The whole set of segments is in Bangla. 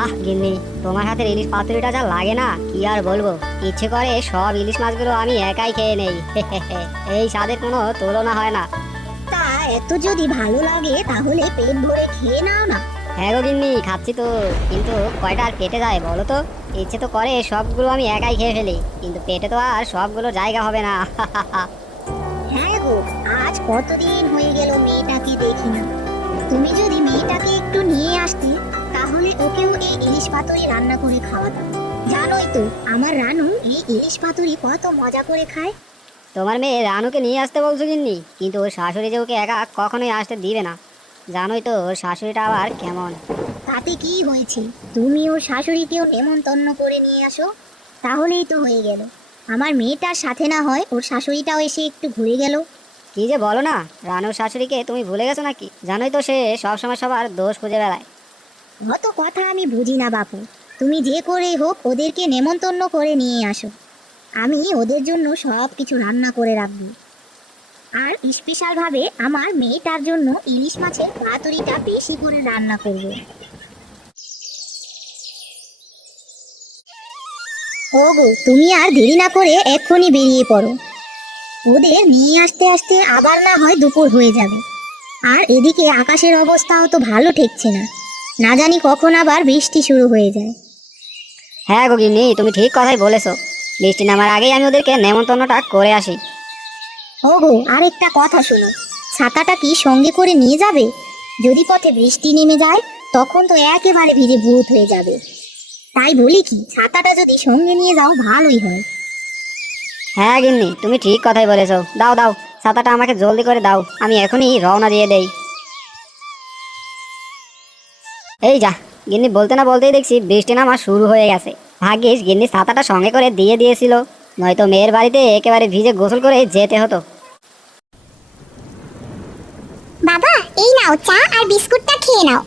আহ গিন্নি, তোমার হাতের ইলিশ পাতুরিটা যা লাগে না কি আর বলবো। ইচ্ছে করে সব ইলিশ মাছগুলো আমি একাই খেয়ে নেই। এই স্বাদের কোনো তুলনা হয় না। তা এত যদি ভালো লাগে তাহলে পেট ভরে খেয়ে নাও না। হ্যাঁ গো গিন্নি, খাচ্ছি তো, কিন্তু কয়টা আর পেটে যায় বলো তো। ইচ্ছে তো করে সবগুলো আমি একাই খেয়ে ফেলি, কিন্তু পেটে তো আর সবগুলো জায়গা হবে না। হ্যাঁ গো, আজ কতদিন হয়ে গেল মেয়েটাকে দেখি না। তুমি যদি মেয়েটাকে একটু নিয়ে আসতে তাহলে ওকেও এই ইলিশ পাতুরি রান্না করে খাওয়াতাম। জানোই তো আমার রানু এই ইলিশ পাতুরি কত মজা করে খায়। তোমার মেয়ে রানুকে নিয়ে আসতে বলছো গিন্নি, কিন্তু ওর শাশুড়ি যে ওকে একা কখনোই আসতে দিবে না। জানোই তো ওর শাশুড়িটা আবার কেমন। তাতে কি হয়েছে, তুমি ওর শাশুড়িকেও নেমন্তন্ন করে নিয়ে আসো, তাহলেই তো হয়ে গেল। আমার মেয়েটার সাথে না হয় ওর শাশুড়িটাও এসে একটু ঘুরে গেল। কি যে বলো না, রানুর শাশুড়িকে তুমি ভুলে গেছো নাকি? জানোই তো সে সবসময় সবার দোষ খুঁজে বেড়ায়। অত কথা আমি বুঝি না বাপু, তুমি যে করেই হোক ওদেরকে নেমন্তন্ন করে নিয়ে আসো। আমি ওদের জন্য সব কিছু রান্না করে রাখবো। আর স্পেশালভাবে আমার মেয়েটার জন্য ইলিশ মাছের পাতুরিটা বেশি করে রান্না করব। ওগো, তুমি আর দেরি না করে এক্ষুনি বেরিয়ে পড়ো। ওদের নিয়ে আসতে আসতে আবার না হয় দুপুর হয়ে যাবে। আর এদিকে আকাশের অবস্থাও তো ভালো ঠেকছে না, না জানি কখন আবার বৃষ্টি শুরু হয়ে যায়। হ্যাঁ গো গিন্নি, তুমি ঠিক কথাই বলেছো। বৃষ্টি নামার আগেই আমি ওদেরকে নেমন্তন্নটা করে আসি। ওগো, আরেকটা কথা শোনো, ছাতাটা কি সঙ্গে করে নিয়ে যাবে? যদি পথে বৃষ্টি নেমে যায় তখন তো একেবারে ভিজে ভূত হয়ে যাবে। তাই বলি কি, ছাতাটা যদি সঙ্গে নিয়ে যাও ভালোই হয়। হ্যাঁ গিন্নি, তুমি ঠিক কথাই বলেছো। দাও দাও, ছাতাটা আমাকে জলদি করে দাও, আমি এখনই রওনা দিয়ে দেই। এই যা, গিন্নি বলতে না বলতেই দেখছি বৃষ্টি নামা শুরু হয়ে গেছে। ভাগ্যিস গিন্নি ছাতাটা সঙ্গে করে দিয়ে দিয়েছিল, নয়তো মেয়ের বাড়িতে একেবারে ভিজে গোসল করে যেতে হতো। বাবা, এই নাও চা আর বিস্কুটটা খেয়ে নাও।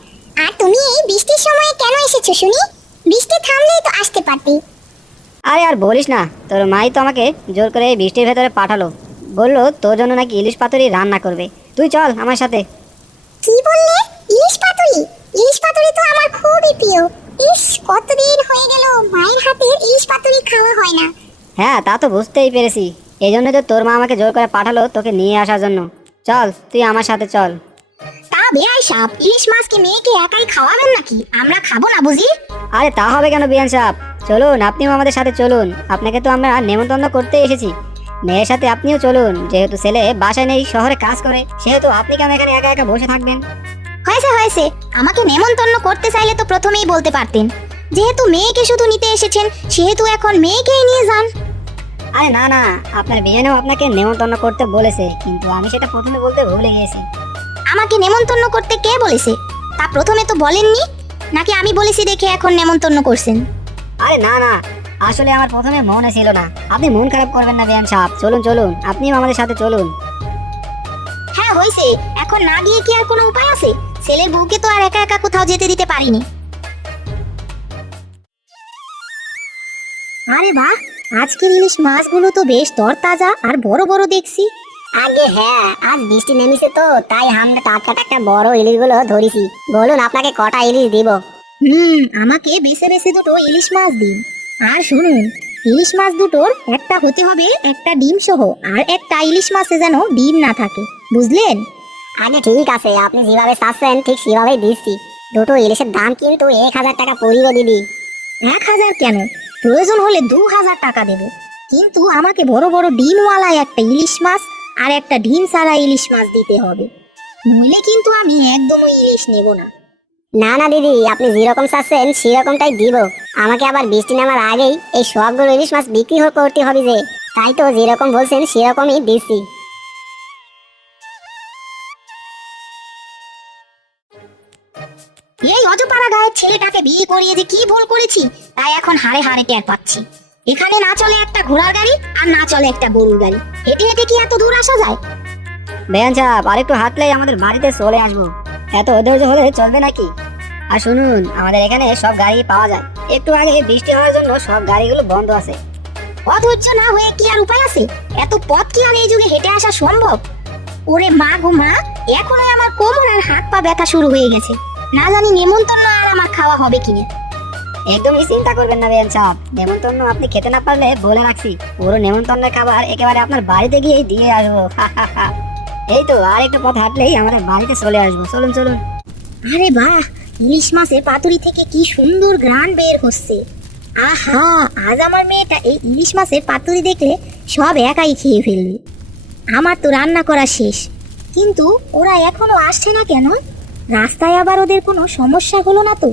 আর তুমি এই বৃষ্টির সময় কেন এসেছো শুনি? বৃষ্টি থামলেই তো আসতে পারতে। আরে আর বলিস না, তোর মাই তো আমাকে জোর করে এই বৃষ্টির ভেতরে পাঠালো। বললো তোর জন্য নাকি ইলিশ পাতুরি রান্না করবে, তুই চল আমার সাথে। কি বললে? ইলিশ পাতুরি? ইলিশ পাতুরি তো আমার খুবই প্রিয়। ইস, কতদিন হয়ে গেল মায়ের হাতের ইলিশ পাতুরি খাওয়া হয় না। হ্যাঁ, তা তো বুঝতেই পেরেছি। এই জন্য তো তোর মা আমাকে জোর করে পাঠালো তোকে নিয়ে আসার জন্য। চল, তুই আমার সাথে চল। তা বেয়াই সাপ, ইলিশ মাছ কি মেয়েকে একাই খাওয়াবেন নাকি? আমরা খাবো না বুঝি? আরে তা হবে কেন বিয়ান সাহেব, চলুন, আপনিও আমাদের সাথে চলুন। আপনাকে তো আমরা নেমন্তন্ন করতে এসেছি, মেয়ের সাথে আপনিও চলুন। যেহেতু ছেলে বাসায় নেই, শহরে কাজ করে, সেহেতু আপনি কেন এখানে একা একা বসে থাকবেন? হয়েছে হয়েছে, আমাকে নেমন্তন্ন করতে চাইলে তো প্রথমেই বলতে পারতেন। যেহেতু মেয়েকে শুধু নিতে এসেছেন, সেহেতু এখন মেয়েকেই নিয়ে যান। আরে না না, আপনার বিয়ানেও আপনাকে নেমন্তন্ন করতে বলেছে, কিন্তু আমি সেটা প্রথমে বলতে ভুলে গিয়েছি। আমাকে নেমন্তন্ন করতে কে বলেছে? তা প্রথমে তো বলেননি, নাকি আমি বলেছি দেখে এখন নেমন্তন্ন করছেন? আরে না না, আসলে আমার প্রথমে মনে ছিল না। আপনি মন খারাপ করবেন না বিয়ান সাহেব, চলুন চলুন, আপনিও আমাদের সাথে চলুন। হ্যাঁ হয়েছে, এখন না গিয়ে কি আর কোনো উপায় আছে? ছেলের বউকে তো আর একা একা কোথাও যেতে দিতে পারিনি। আরে বাহ, আজকের ইলিশ মাছগুলো তো বেশ তরতাজা আর বড় বড় দেখছি। আগে হ্যাঁ, আজ বৃষ্টি নেমেছে তো তাই আমরা টাটকা টাটকা বড় ইলিশগুলো ধরেছি। বলুন আপনাকে কটা ইলিশ দিব? আমাকে বেছে বেছে দুটো ইলিশ মাছ দিন। আর শুনুন, ইলিশ মাছ দুটোর একটা হতে হবে একটা ডিম সহ, আর একটা ইলিশ মাছে যেন ডিম না থাকে, বুঝলেন? আগে ঠিক আছে, আপনি যেভাবে চাচ্ছেন ঠিক সেভাবেই দিচ্ছি। দুটো ইলিশের দাম কিন্তু 1000 টাকা পড়িব দিদি। 1000 কেন, প্রয়োজন হলে 2000 টাকা দেব, কিন্তু আমাকে বড় বড় ডিমওয়ালা একটা ইলিশ মাছ আর একটা ডিম ছাড়া ইলিশ মাছ দিতে হবে, নইলে কিন্তু আমি একদমই ইলিশ নেব না। না না দিদি, আপনি যেরকম চাচ্ছেন সেরকমটাই দিব। আমাকে আবার বৃষ্টি নামার আগেই এই সবগুলো ইলিশ মাছ বিক্রি করতে হবে যে, তাই তো যেরকম বলছেন সেরকমই দিচ্ছি। এই অজপাড়া গায়ের ছেলেটাকে বিয়ে করিয়ে যে কি ভুল করেছি তাই এখন হাড়ে হাড়ে টের পাচ্ছি। এখানে না চলে একটা ঘোড়ার গাড়ি আর না চলে একটা গরুর গাড়ি, হেঁটে হেঁটে কি এত দূর আসা যায়? বেয়ান সাহেব, আরেকটু হাঁটলেই আমাদের বাড়িতে চলে আসবো, এত অধৈর্য হলে চলবে নাকি? আর শুনুন, আমাদের এখানে সব গাড়ি পাওয়া যায়। একটু আগে বৃষ্টি হওয়ার জন্য সব গাড়িগুলো বন্ধ আছে। অধৈর্য না হয়ে কি আর উপায় আছে? এত পথ কি আর এই যুগে হেঁটে আসা সম্ভব? ওরে মা গো মা, এখনই আমার কোমর আর হাত পা ব্যথা শুরু হয়ে গেছে। না জানি নেমন্তন্ন আর আমার খাওয়া হবে কিনা। একদমই চিন্তা করবেন না বেন সাহেব, নেমন্তন্ন আপনি খেতে না পারলে বলে রাখছি পুরো নেমন্তন্নের খাবার একেবারে আপনার বাড়িতে গিয়ে দিয়ে আসবো। এই তো আর একটু পথ হাঁটলেই আমাদের বাড়িতে চলে আসবো, চলুন চলুন। আরে বাহ, ইলিশ মাছের পাতুরি থেকে কি সুন্দর ঘ্রাণ বের হচ্ছে। আহা, আজ আমার মেয়েটা এই ইলিশ মাছের পাতুরি দেখলে সব একাই খেয়ে ফেলবে। আমার তো রান্না করা শেষ, কিন্তু ওরা এখনো আসছে না কেন? রাস্তায় আবার ওদের কোনো সমস্যা হলো না তো?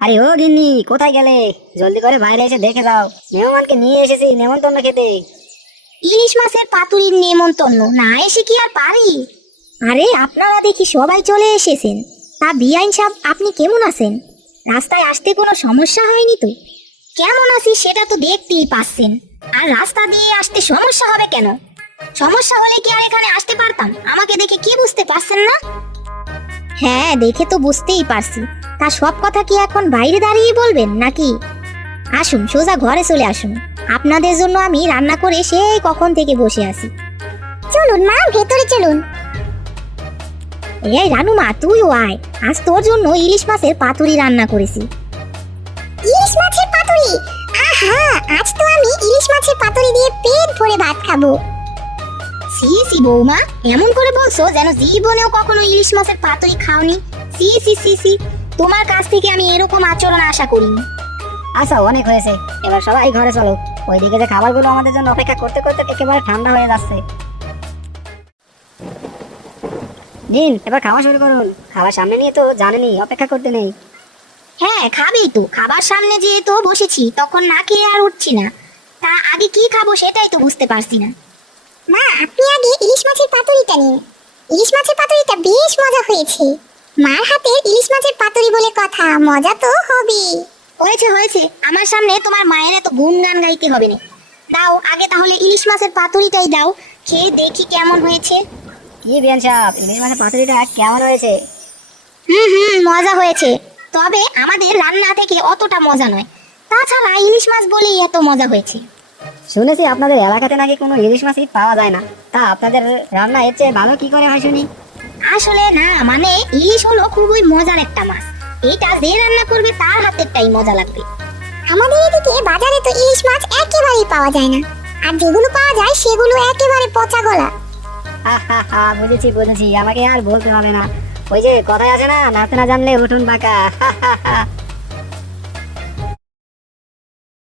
আরে ও গিন্নি, কোথায় গেলে? জলদি করে বাইরে এসে দেখে যাও, মেহমানকে নিয়ে এসেছি নেমন্তন্ন খেতে। ইলিশ মাছের পাতুরির নেমন্তন্ন না এসে কি আর পারি? আরে আপনারা দেখি সবাই চলে এসেছেন। তা বিআইন সাহেব, আপনি কেমন আছেন? রাস্তায় আসতে কোনো সমস্যা হয়নি তো? কেমন আছি সেটা তো দেখতেই পাচ্ছেন, আর রাস্তা দিয়ে আসতে সমস্যা হবে কেন? সমস্যা হলে কি আর এখানে আসতে পারতাম? আমাকে দেখে কি বুঝতে পারছেন না? হ্যাঁ, দেখে তো বুঝতেই পারছি। তা সব কথা কি এখন বাইরে দাঁড়িয়ে বলবেন নাকি? আসুন, সোজা ঘরে চলে আসুন। আপনাদের জন্য আমি রান্না করে সেই কখন থেকে বসে আছি। চলুন মা, ভেতরে চলুন। এই রানুমা, তুইও আয়, আজ তোর জন্য ইলিশ মাছের পাতুরি রান্না করেছি। ইলিশ মাছের পাতুরি? আহা, আজ তো আমি ইলিশ মাছের পাতুরি দিয়ে পেট ভরে ভাত খাবো। সি সি বৌমা, এমন করে বলছো যেন জীবনেও কখনো ইলিশ মাছের পাতুরি খাওনি। সি সি সি সি, তোমার কাছ থেকে আমি এরকম আচরণ আশা করিনি। আচ্ছা, অনেক হয়েছে, এবার সবাই ঘরে চলো। ওইদিকে যে খাবারগুলো আমাদের জন্য অপেক্ষা করতে করতে একেবারে ঠান্ডা হয়ে যাচ্ছে। নিন, এবার খাওয়া শুরু করুন। খাবার সামনে নিয়ে তো জানেনই অপেক্ষা করতে নেই। হ্যাঁ, খাবেই তো। খাবার সামনে যেয়ে তো বসেছি, তখন না খেয়ে আর উঠছি না। তা আগে কি খাবো সেটাই তো বুঝতে পারছি না। মা, আপনি আগে ইলিশ মাছের পাতুরিটা নিন। ইলিশ মাছের পাতুরিটা বেশ মজা হয়েছে। মার হাতের ইলিশ মাছের পাতুরি বলে কথা, মজা তো হবে। হয়েছে হয়েছে, আমার সামনে তোমার মায়ের এত গুণগান গাইতে হবে না। দাও আগে তাহলে ইলিশ মাছের পাতুরিটাই দাও, খেয়ে দেখি কেমন হয়েছে। কি বিয়ান সাহেব, ইলিশ মাছের পাতুরিটা কেমন হয়েছে? মজা হয়েছে, তবে আমাদের রান্না থেকে অতটা মজা নয়। তাছাড়া ইলিশ মাছ বলেই এত মজা হয়েছে। শুনেছি আপনাদের এলাকাতে নাকি কোনো ইলিশ মাছই পাওয়া যায় না। তা আপনাদের রান্না এর চেয়ে ভালো কি করে হয় শুনি? আসলে না, মানে ইলিশ হলো খুবই মজার একটা মাছ। এটা যে রান্না করবে তার হাতেরটাই মজা লাগবে। আমাদের এদিকে বাজারে তো ইলিশ মাছ একেবারেই পাওয়া যায় না, আর যেগুলো পাওয়া যায় সেগুলো একেবারে পচা গলা। বুঝেছি বুঝেছি, আমাকে আর বলতে হবে না। ওই যে কথায় আছে না, নাচতে না জানলে উঠুন বাঁকা।